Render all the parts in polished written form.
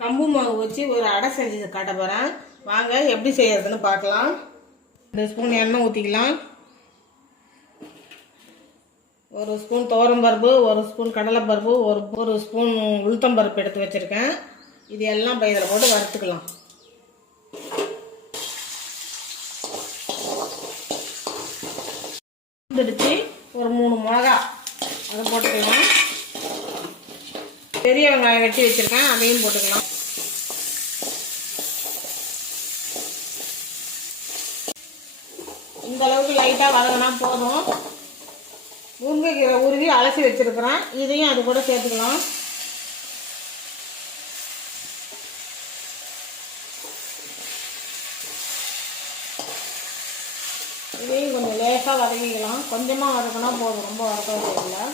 கம்பு மாவு வச்சு ஒரு அடை செஞ்சு காட்ட போகிறேன். வாங்க எப்படி செய்யறதுன்னு பார்க்கலாம். 2 ஸ்பூன் எண்ணெய் ஊற்றிக்கலாம். 1 ஸ்பூன் துவரம்பருப்பு, 1 ஸ்பூன் கடலைப்பருப்பு, ஒரு ஸ்பூன் உளுத்தம்பருப்பு எடுத்து வச்சுருக்கேன். இது எல்லாம் இதில் போட்டு வறுத்துக்கலாம். எடுத்து ஒரு 3 மிளகா அதை போட்டுக்கலாம். பெரிய வெங்காயம் வெட்டி வச்சுருக்கேன், அதையும் போட்டுக்கலாம். இந்த அளவுக்கு லைட்டாக வதங்கினா போதும். முருங்கைக்கீரை உருவி அலசி வச்சுருக்கிறேன், இதையும் அது கூட சேர்த்துக்கலாம். இதையும் கொஞ்சம் லேசாக வதக்கிக்கலாம். கொஞ்சமாக வதக்கினா போதும், ரொம்ப வதக்க தேவையில்லை.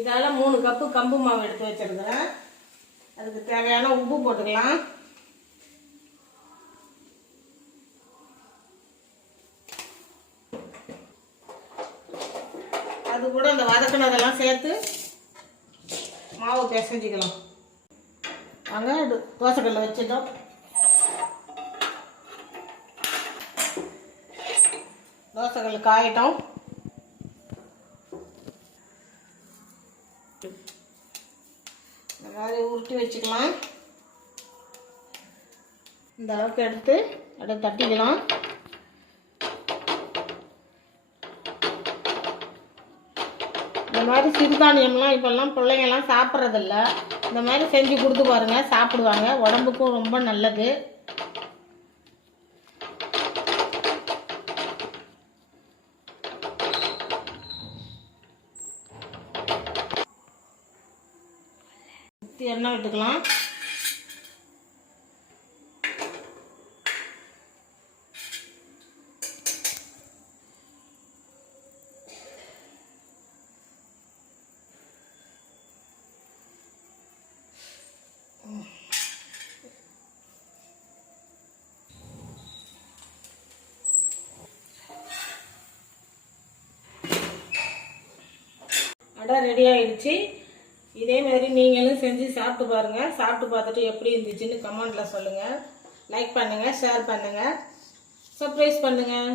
இதால் 3 கப்பு கம்பு மாவு எடுத்து வச்சுருக்கிறேன். அதுக்கு தேவையான உப்பு போட்டுக்கலாம். அது கூட அந்த வதக்கினதெல்லாம் சேர்த்து மாவு பிசைஞ்சிக்கலாம். வாங்க தோசைக்கல்ல வச்சுட்டோம். தோசைக்கல் காயட்டும். இந்த மாதிரி உருட்டி வச்சுக்கலாம். இந்த அளவுக்கு எடுத்து அப்படியே தட்டிக்கலாம். இந்த மாதிரி சிறுதானியம்லாம் இப்போல்லாம் பிள்ளைங்கள்லாம் சாப்பிட்றதில்ல. இந்த மாதிரி செஞ்சு கொடுத்து பாருங்கள், சாப்பிடுவாங்க. உடம்புக்கும் ரொம்ப நல்லது. எண்ணெய் விட்டுக்கலாம். அடை ரெடி ஆயிடுச்சு. இதே மாதிரி நீங்களும் செஞ்சு சாப்பிட்டு பாருங்கள். சாப்பிட்டு பார்த்துட்டு எப்படி இருந்துச்சுன்னு கமெண்ட்டில் சொல்லுங்கள். லைக் பண்ணுங்கள், ஷேர் பண்ணுங்கள், சப்ஸ்கிரைப் பண்ணுங்கள்.